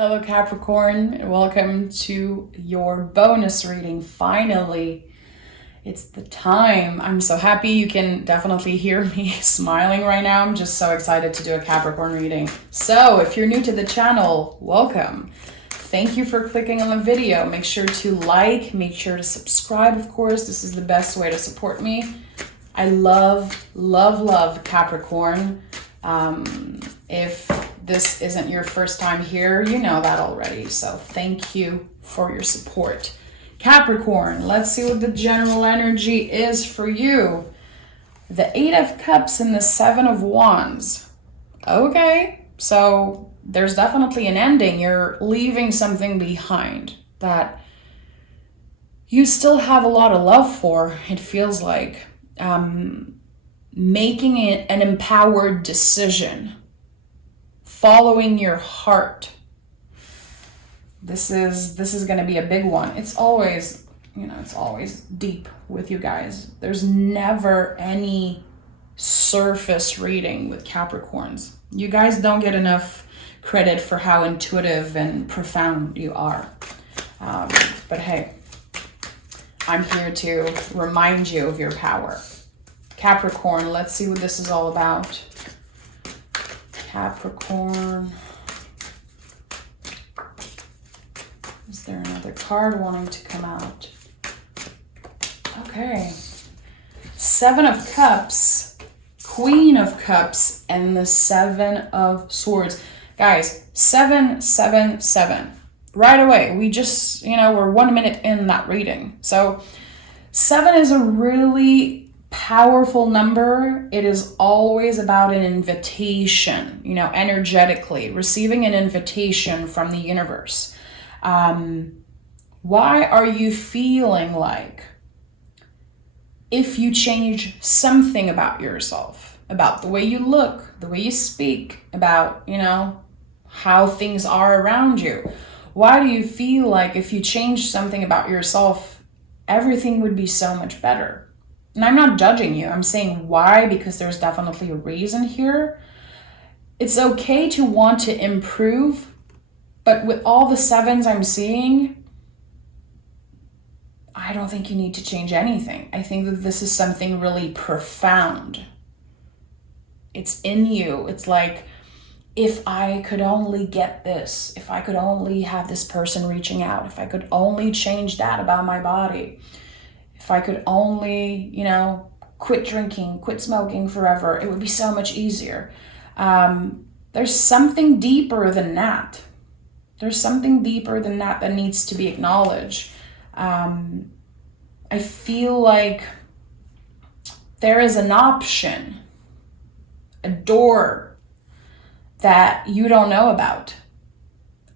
Hello Capricorn, and welcome to your bonus reading. Finally, it's the time. I'm so happy. You can definitely hear me smiling right now. I'm just so excited to do a Capricorn reading. So if you're new to the channel, welcome. Thank you for clicking on the video. Make sure to like, make sure to subscribe, of course. This is the best way to support me. I love, love, love Capricorn. If this isn't your first time here, you know that already. So thank you for your support. Capricorn, let's see what the general energy is for you. The 8 of Cups and the 7 of Wands. Okay, so there's definitely an ending. You're leaving something behind that you still have a lot of love for, it feels like. Making it an empowered decision. Following your heart. This is going to be a big one. It's always, it's always deep with you guys. There's never any surface reading with Capricorns. You guys don't get enough credit for how intuitive and profound you are. But hey, I'm here to remind you of your power. Capricorn, let's see what this is all about. Capricorn. Is there another card wanting to come out? Okay. 7 of Cups, Queen of Cups, and the 7 of Swords. Guys, 7, 7, 7. Right away, we just, we're 1 minute in that reading. So 7 is a really powerful number. It is always about an invitation, energetically receiving an invitation from the universe. Why are you feeling like if you change something about yourself, about the way you look, the way you speak, about, how things are around you, why do you feel like if you change something about yourself, everything would be so much better? And I'm not judging you. I'm saying why, because there's definitely a reason here. It's okay to want to improve, but with all the 7s I'm seeing, I don't think you need to change anything. I think that this is something really profound. It's in you. It's like, if I could only get this, if I could only have this person reaching out, if I could only change that about my body, if I could only, quit drinking, quit smoking forever, it would be so much easier. There's something deeper than that. There's something deeper than that that needs to be acknowledged. I feel like there is an option, a door that you don't know about.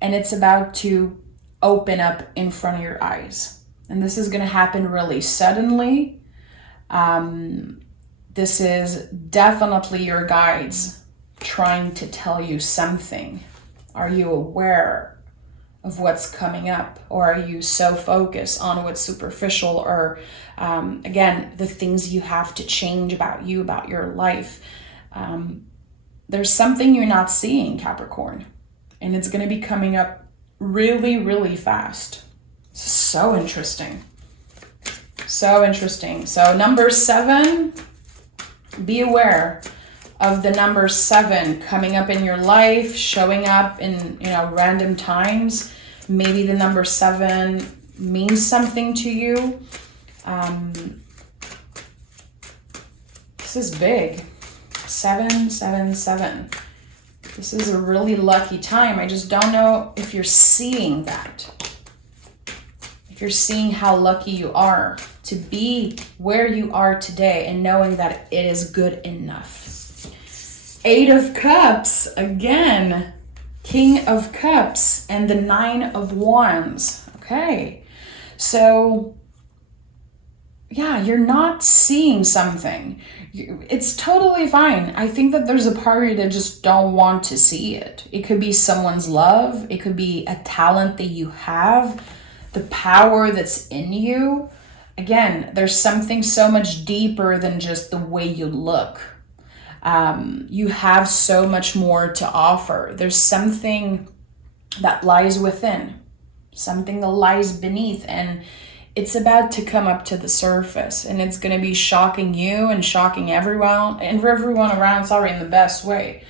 And it's about to open up in front of your eyes. And this is going to happen really suddenly. This is definitely your guides trying to tell you something. Are you aware of what's coming up? Or are you so focused on what's superficial? Or again, the things you have to change about you, about your life. There's something you're not seeing, Capricorn. And it's going to be coming up really, really fast. So interesting. So interesting. So number 7, be aware of the number 7 coming up in your life, showing up in, random times. Maybe the number 7 means something to you. This is big. 7, 7, 7. This is a really lucky time. I just don't know if you're seeing that. If you're seeing how lucky you are to be where you are today and knowing that it is good enough. 8 of Cups, again, King of Cups, and the 9 of Wands. Okay, so yeah, you're not seeing something. It's totally fine. I think that there's a part of you that just don't want to see it. It could be someone's love. It could be a talent that you have. The power that's in you. Again, there's something so much deeper than just the way you look. You have so much more to offer. There's something that lies within, something that lies beneath, and it's about to come up to the surface, and it's going to be shocking you and shocking everyone around, in the best way.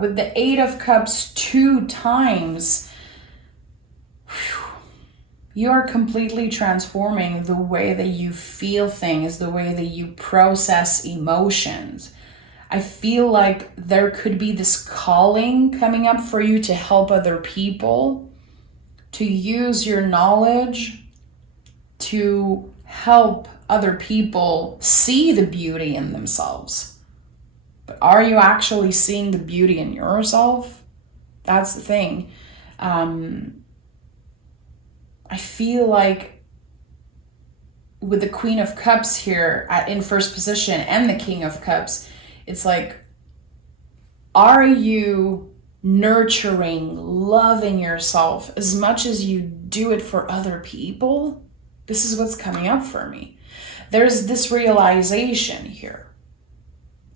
With the 8 of Cups 2 times, you are completely transforming the way that you feel things, the way that you process emotions. I feel like there could be this calling coming up for you to help other people, to use your knowledge to help other people see the beauty in themselves. But are you actually seeing the beauty in yourself? That's the thing. I feel like with the Queen of Cups here in first position and the King of Cups, it's like, are you nurturing, loving yourself as much as you do it for other people? This is what's coming up for me. There's this realization here.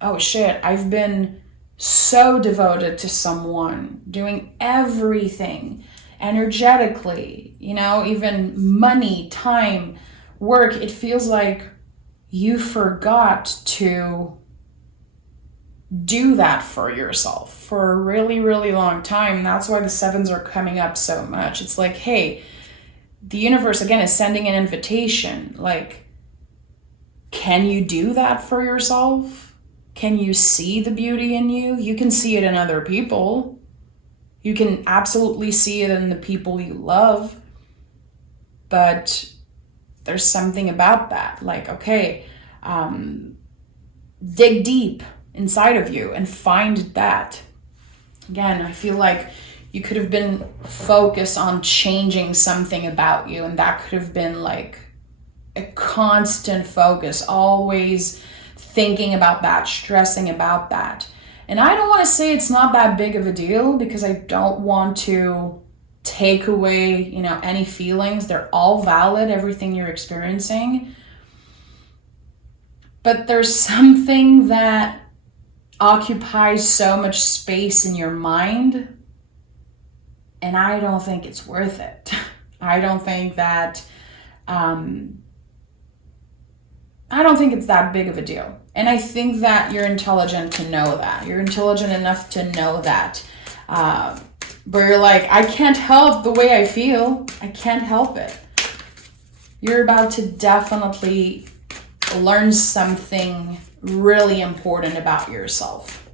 Oh shit, I've been so devoted to someone, doing everything energetically, even money, time, work. It feels like you forgot to do that for yourself for a really, really long time. That's why the 7s are coming up so much. It's like, hey, the universe, again, is sending an invitation. Like, can you do that for yourself? Can you see the beauty in you? You can see it in other people. You can absolutely see it in the people you love. But there's something about that. Like, okay, dig deep inside of you and find that. Again, I feel like you could have been focused on changing something about you, and that could have been like a constant focus, always thinking about that, stressing about that. And I don't want to say it's not that big of a deal, because I don't want to take away, any feelings. They're all valid, everything you're experiencing. But there's something that occupies so much space in your mind, and I don't think it's worth it. I don't think that, I don't think it's that big of a deal. And I think that you're intelligent to know that. You're intelligent enough to know that. Where you're like, I can't help the way I feel. I can't help it. You're about to definitely learn something really important about yourself.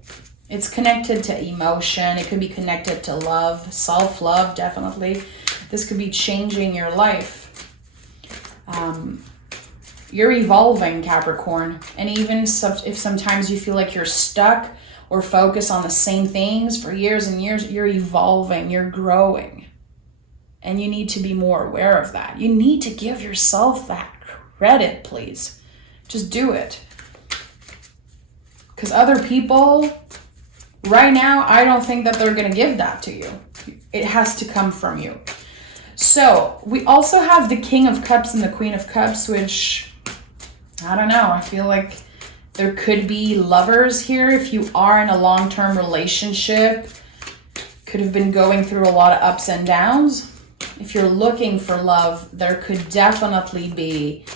It's connected to emotion. It could be connected to love, self-love, definitely. This could be changing your life. You're evolving, Capricorn. And even if sometimes you feel like you're stuck or focused on the same things for years and years, you're evolving, you're growing. And you need to be more aware of that. You need to give yourself that credit, please. Just do it. Because other people, right now, I don't think that they're going to give that to you. It has to come from you. So we also have the King of Cups and the Queen of Cups, which, I don't know, I feel like there could be lovers here. If you are in a long-term relationship, could have been going through a lot of ups and downs. If you're looking for love, there could definitely be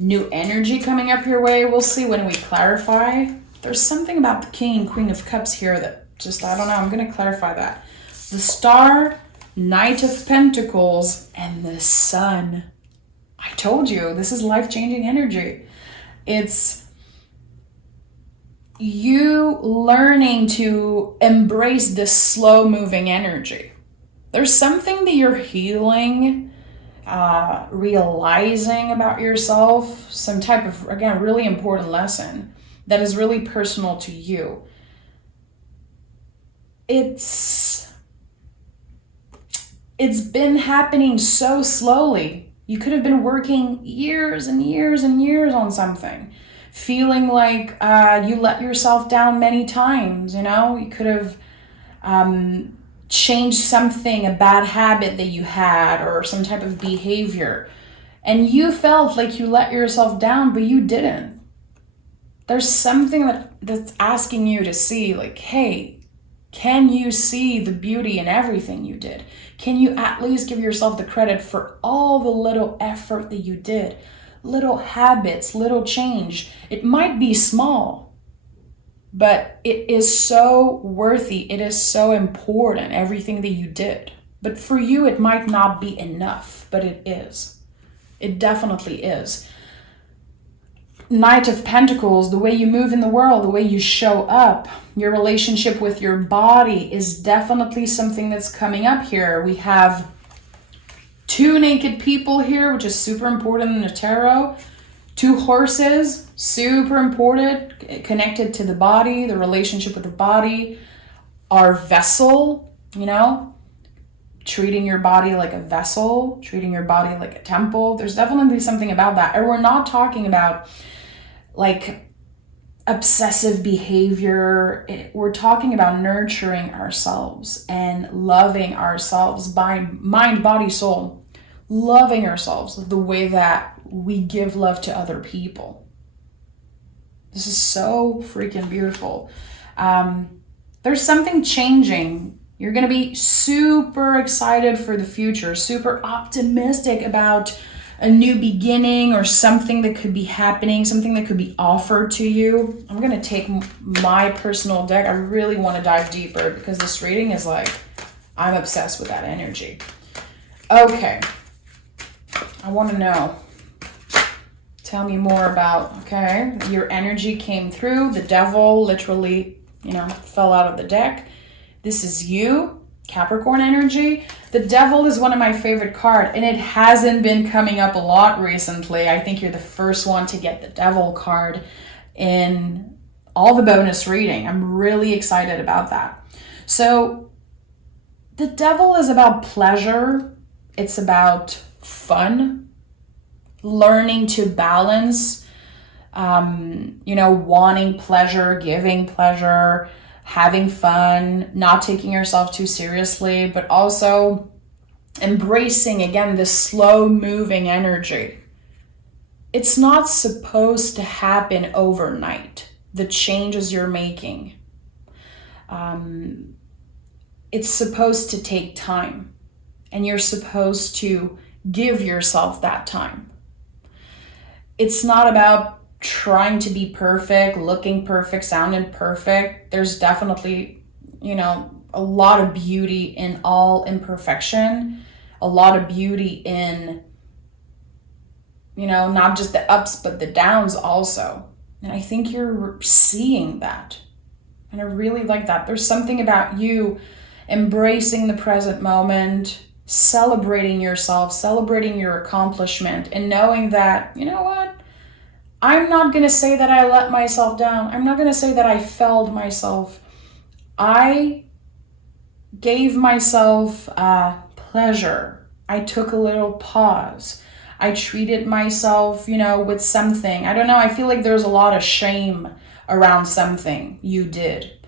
new energy coming up your way. We'll see when we clarify. There's something about the King and Queen of Cups here that just, I don't know, I'm going to clarify that. The Star, Knight of Pentacles, and the Sun. I told you, this is life-changing energy. It's you learning to embrace this slow-moving energy. There's something that you're healing, realizing about yourself, some type of, again, really important lesson that is really personal to you. It's been happening so slowly. You could have been working years and years and years on something, feeling like you let yourself down many times, You could have changed something, a bad habit that you had, or some type of behavior, and you felt like you let yourself down, but you didn't. There's something that's asking you to see, like, hey, Can you see the beauty in everything you did? Can you at least give yourself the credit for all the little effort that you did? Little habits, little change. It might be small, but it is so worthy. It is so important, everything that you did. But for you, it might not be enough, but it is. It definitely is. Knight of Pentacles, the way you move in the world, the way you show up, your relationship with your body is definitely something that's coming up here. We have 2 naked people here, which is super important in the tarot. 2 horses, super important, connected to the body, the relationship with the body. Our vessel, treating your body like a vessel, treating your body like a temple. There's definitely something about that. And we're not talking about like obsessive behavior. We're talking about nurturing ourselves and loving ourselves by mind, body, soul. Loving ourselves the way that we give love to other people. This is so freaking beautiful. There's something changing. You're going to be super excited for the future, super optimistic about a new beginning or something that could be happening, something that could be offered to you. I'm going to take my personal deck. I really want to dive deeper because this reading is like, I'm obsessed with that energy. Okay. I want to know. Tell me more about, okay, your energy came through. The devil literally, fell out of the deck. This is you, Capricorn energy. The devil is one of my favorite cards, and it hasn't been coming up a lot recently. I think you're the first one to get the devil card in all the bonus reading. I'm really excited about that. So the devil is about pleasure. It's about fun, learning to balance, wanting pleasure, giving pleasure, having fun, not taking yourself too seriously, but also embracing, again, this slow moving energy. It's not supposed to happen overnight, the changes you're making. It's supposed to take time, and you're supposed to give yourself that time. It's not about trying to be perfect, looking perfect, sounding perfect. There's definitely, a lot of beauty in all imperfection, a lot of beauty in, not just the ups, but the downs also. And I think you're seeing that. And I really like that. There's something about you embracing the present moment, celebrating yourself, celebrating your accomplishment, and knowing that, you know what? I'm not going to say that I let myself down. I'm not going to say that I failed myself. I gave myself pleasure. I took a little pause. I treated myself, with something. I don't know. I feel like there's a lot of shame around something you did.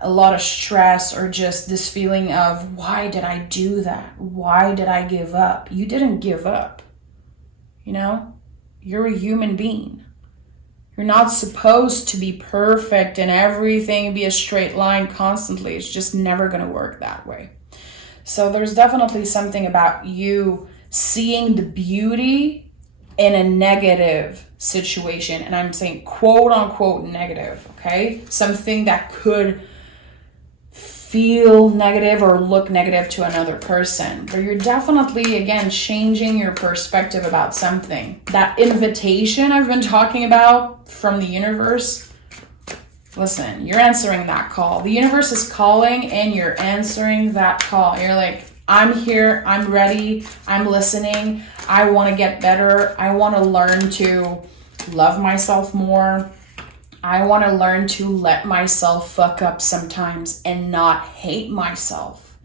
A lot of stress, or just this feeling of, why did I do that? Why did I give up? You didn't give up. You're a human being. You're not supposed to be perfect and everything be a straight line constantly. It's just never going to work that way. So there's definitely something about you seeing the beauty in a negative situation. And I'm saying quote unquote negative, okay? Something that could feel negative or look negative to another person. But you're definitely, again, changing your perspective about something. That invitation I've been talking about from the universe, listen, you're answering that call. The universe is calling and you're answering that call. You're like, I'm here, I'm ready, I'm listening, I want to get better, I want to learn to love myself more. I want to learn to let myself fuck up sometimes and not hate myself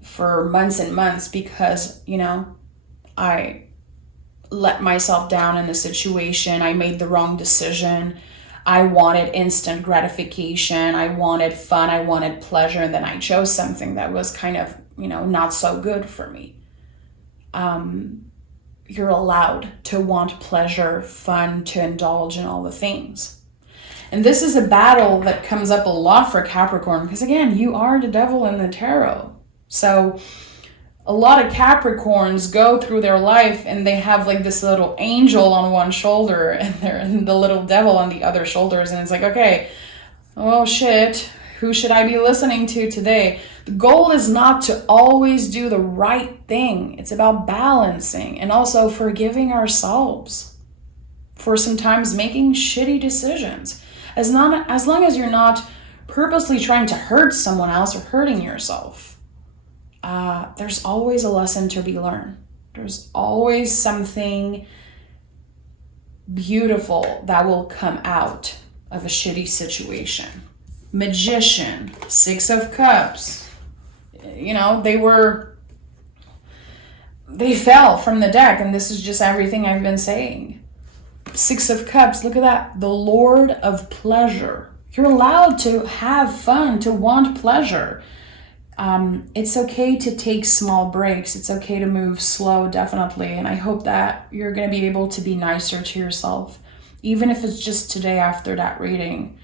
for months and months because, I let myself down in the situation. I made the wrong decision. I wanted instant gratification. I wanted fun. I wanted pleasure. And then I chose something that was kind of, not so good for me. You're allowed to want pleasure, fun, to indulge in all the things. And this is a battle that comes up a lot for Capricorn, because again, you are the devil in the tarot. So a lot of Capricorns go through their life and they have like this little angel on one shoulder and the little devil on the other shoulders. And it's like, okay, oh shit, who should I be listening to today? The goal is not to always do the right thing. It's about balancing and also forgiving ourselves for sometimes making shitty decisions. As long as you're not purposely trying to hurt someone else or hurting yourself, there's always a lesson to be learned. There's always something beautiful that will come out of a shitty situation. Magician, 6 of Cups. You know, they fell from the deck, and this is just everything I've been saying. 6 of Cups, look at that. The Lord of Pleasure. You're allowed to have fun, to want pleasure. It's okay to take small breaks. It's okay to move slow, definitely. And I hope that you're going to be able to be nicer to yourself, even if it's just today after that reading.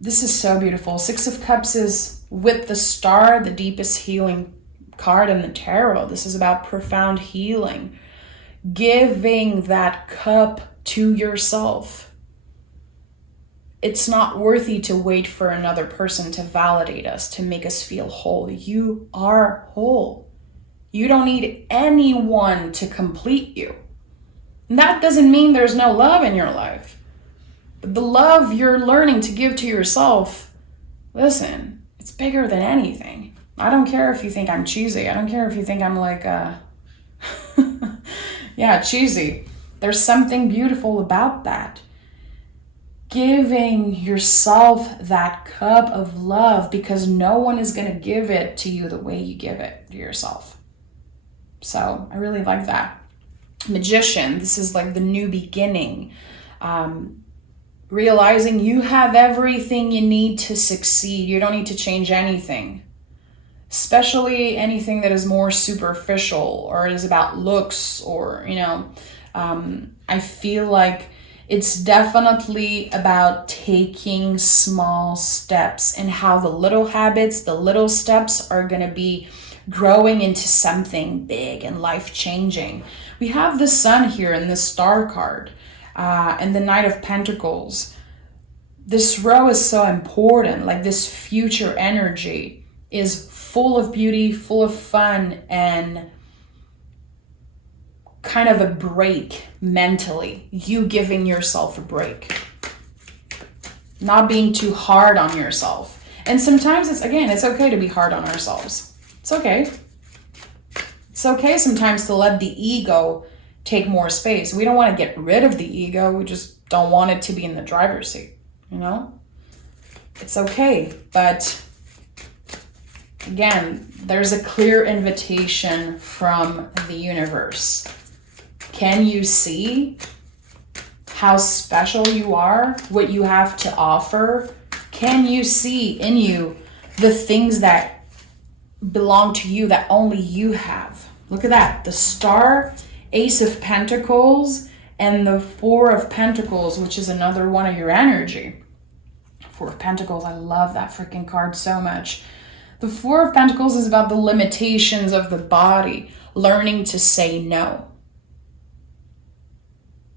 This is so beautiful. 6 of Cups is, with the Star, the deepest healing card in the tarot. This is about profound healing. Giving that cup to yourself. It's not worthy to wait for another person to validate us, to make us feel whole. You are whole. You don't need anyone to complete you. And that doesn't mean there's no love in your life. But the love you're learning to give to yourself, listen, it's bigger than anything. I don't care if you think I'm cheesy. I don't care if you think I'm like, yeah, cheesy. There's something beautiful about that. Giving yourself that cup of love, because no one is going to give it to you the way you give it to yourself. So I really like that. Magician, this is like the new beginning. Realizing you have everything you need to succeed. You don't need to change anything. Especially anything that is more superficial or is about looks or, I feel like it's definitely about taking small steps and how the little habits, the little steps are going to be growing into something big and life-changing. We have the Sun here in the Star card and the Knight of Pentacles. This row is so important. Like, this future energy is full of beauty, full of fun, and kind of a break mentally. You giving yourself a break. Not being too hard on yourself. And sometimes it's okay to be hard on ourselves. It's okay. It's okay sometimes to let the ego take more space. We don't want to get rid of the ego. We just don't want it to be in the driver's seat, It's okay, but again, there's a clear invitation from the universe. Can you see how special you are, what you have to offer? Can you see in you the things that belong to you that only you have? Look at that. The Star, Ace of Pentacles, and the Four of Pentacles, which is another one of your energy. Four of Pentacles, I love that freaking card so much. The Four of Pentacles is about the limitations of the body, learning to say no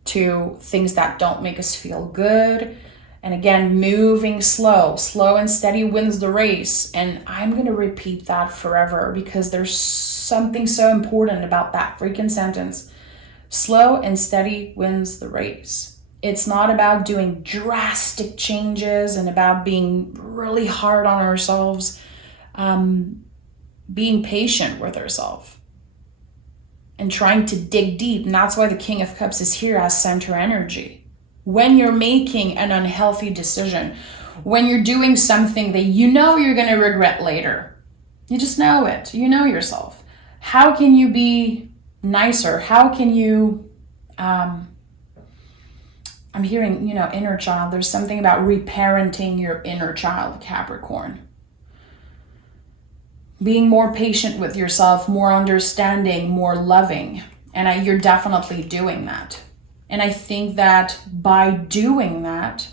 to things that don't make us feel good. And again, moving slow. Slow and steady wins the race. And I'm going to repeat that forever because there's something so important about that freaking sentence. Slow and steady wins the race. It's not about doing drastic changes and about being really hard on ourselves. Being patient with ourselves and trying to dig deep. And that's why the King of Cups is here as center energy. When you're making an unhealthy decision, when you're doing something that you're going to regret later, you just know it. You know yourself. How can you be nicer? How can you, I'm hearing, inner child. There's something about reparenting your inner child, Capricorn. Being more patient with yourself, more understanding, more loving. And you're definitely doing that. And I think that by doing that,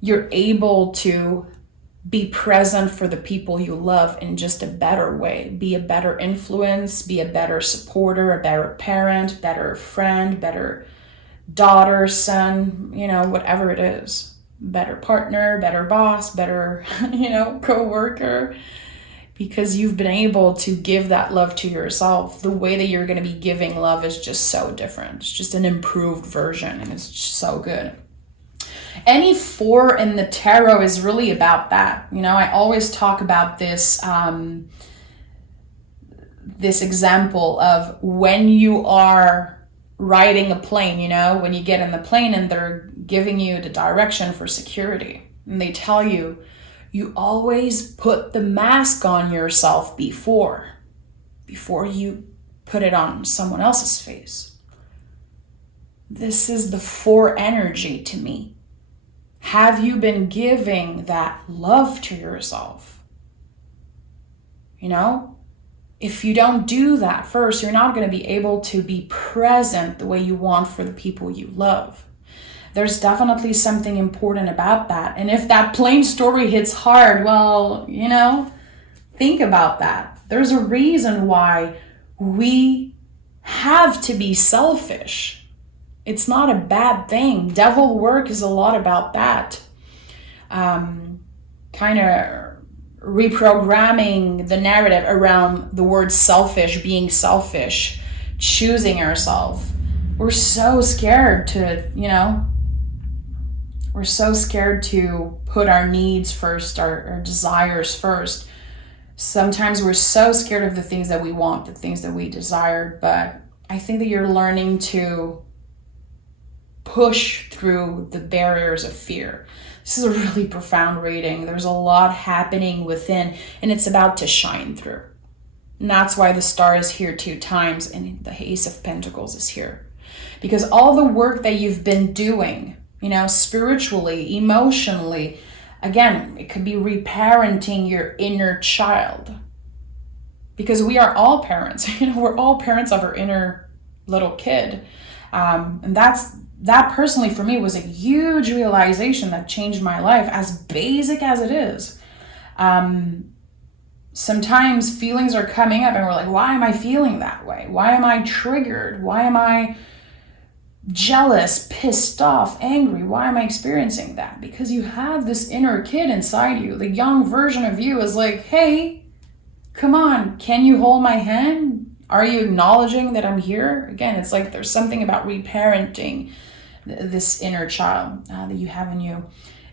you're able to be present for the people you love in just a better way. Be a better influence, be a better supporter, a better parent, better friend, better daughter, son, whatever it is. Better partner, better boss, better, co-worker. Because you've been able to give that love to yourself. The way that you're going to be giving love is just so different. It's just an improved version, and it's just so good. Any 4 in the tarot is really about that. I always talk about this this example of when you are riding a plane, when you get in the plane and they're giving you the direction for security, and they tell you, you always put the mask on yourself before you put it on someone else's face. This is the 4 energy to me. Have you been giving that love to yourself? If you don't do that first, you're not going to be able to be present the way you want for the people you love. There's definitely something important about that. And if that plane story hits hard, well, think about that. There's a reason why we have to be selfish. It's not a bad thing. Devil work is a lot about that. Kind of reprogramming the narrative around the word selfish, being selfish, choosing ourselves. We're so scared to, we're so scared to put our needs first, our desires first. Sometimes we're so scared of the things that we want, the things that we desire. But I think that you're learning to push through the barriers of fear. This is a really profound reading. There's a lot happening within, and it's about to shine through. And that's why the star is here 2 times and the Ace of Pentacles is here. Because all the work that you've been doing, spiritually, emotionally, again, it could be reparenting your inner child. Because we are all parents. We're all parents of our inner little kid. And that personally for me was a huge realization that changed my life, as basic as it is. Sometimes feelings are coming up and we're like, why am I feeling that way? Why am I triggered? Why am I jealous, pissed off, angry? Why am I experiencing that? Because you have this inner kid inside you. The young version of you is like, hey, come on, can you hold my hand? Are you acknowledging that I'm here? Again, it's like there's something about reparenting this inner child that you have in you.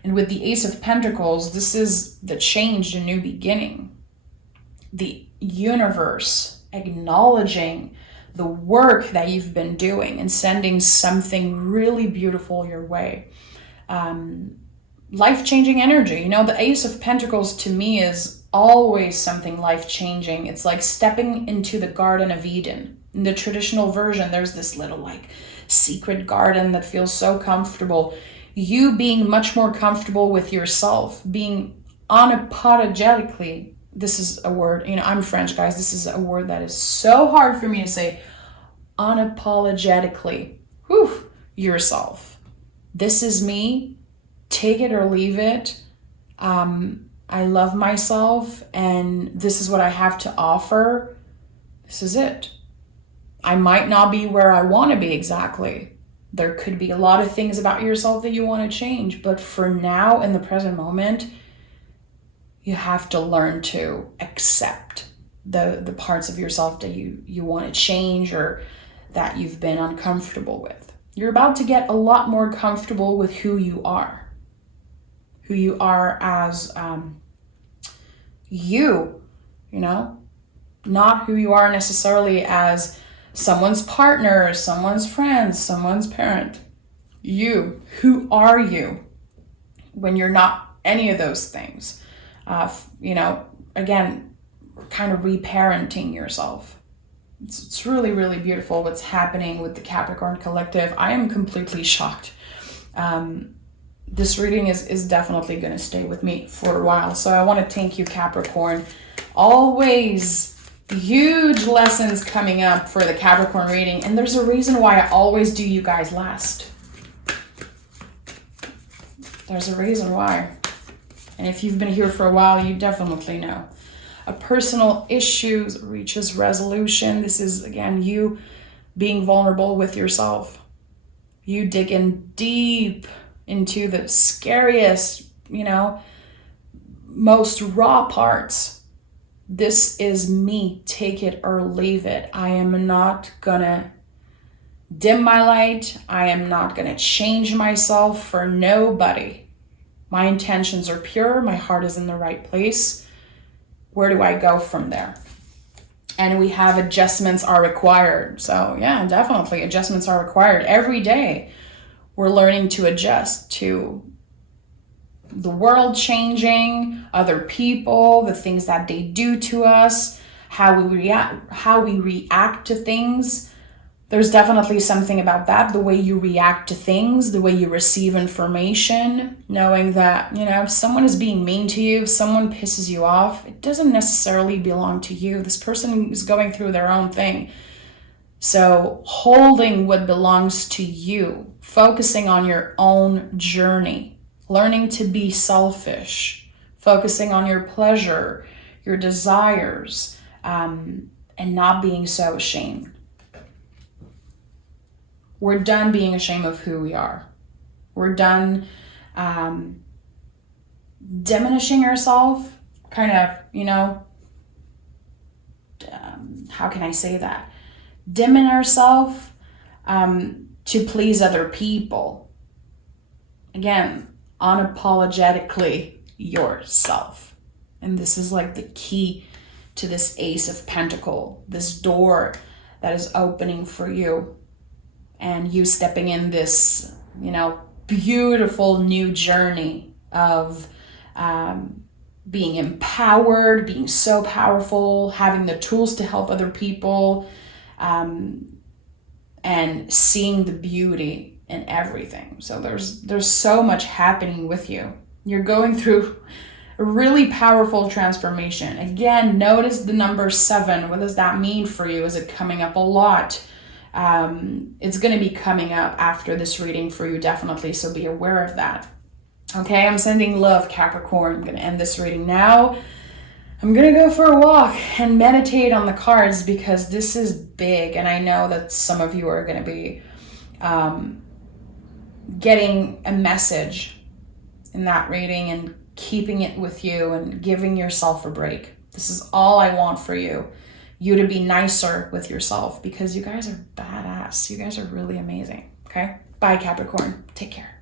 And with the Ace of Pentacles, this is the change, the new beginning. The universe acknowledging the work that you've been doing and sending something really beautiful your way. Life-changing energy. The Ace of Pentacles to me is always something life-changing. It's like stepping into the Garden of Eden. In the traditional version, there's this little secret garden that feels so comfortable. You being much more comfortable with yourself, being unapologetically, this is a word, I'm French, guys, this is a word that is so hard for me to say, unapologetically, yourself. This is me, take it or leave it. I love myself and this is what I have to offer. This is it. I might not be where I want to be exactly. There could be a lot of things about yourself that you want to change, but for now, in the present moment, you have to learn to accept the parts of yourself that you want to change or that you've been uncomfortable with. You're about to get a lot more comfortable with who you are as not who you are necessarily as someone's partner, someone's friend, someone's parent. You, who are you when you're not any of those things? Again, kind of reparenting yourself. It's really, really beautiful what's happening with the Capricorn collective. I am completely shocked. This reading is definitely going to stay with me for a while. So I want to thank you, Capricorn. Always, huge lessons coming up for the Capricorn reading, and there's a reason why I always do you guys last. There's a reason why. And if you've been here for a while, you definitely know. A personal issue reaches resolution. This is, again, you being vulnerable with yourself. You digging deep into the scariest, most raw parts. This is me. Take it or leave it. I am not gonna dim my light. I am not gonna change myself for nobody. My intentions are pure. My heart is in the right place. Where do I go from there? And we have adjustments are required. So yeah, definitely adjustments are required. Every day we're learning to adjust to the world changing, other people, the things that they do to us, how we react to things. There's definitely something about that, the way you react to things, the way you receive information, knowing that, if someone is being mean to you, if someone pisses you off, it doesn't necessarily belong to you. This person is going through their own thing. So holding what belongs to you, focusing on your own journey, learning to be selfish, focusing on your pleasure, your desires, and not being so ashamed. We're done being ashamed of who we are. We're done diminishing ourselves, kind of, how can I say that? Dimming ourselves to please other people. Again, unapologetically yourself. And this is like the key to this Ace of Pentacles, this door that is opening for you. And you stepping in this, beautiful new journey of being empowered, being so powerful, having the tools to help other people, and seeing the beauty in everything. So there's so much happening with you. You're going through a really powerful transformation. Again, notice the number 7. What does that mean for you? Is it coming up a lot? It's going to be coming up after this reading for you, definitely, so be aware of that. Okay, I'm sending love, Capricorn. I'm going to end this reading now. I'm going to go for a walk and meditate on the cards because this is big, and I know that some of you are going to be getting a message in that reading and keeping it with you and giving yourself a break. This is all I want for you. You to be nicer with yourself because you guys are badass. You guys are really amazing. Okay? Bye, Capricorn. Take care.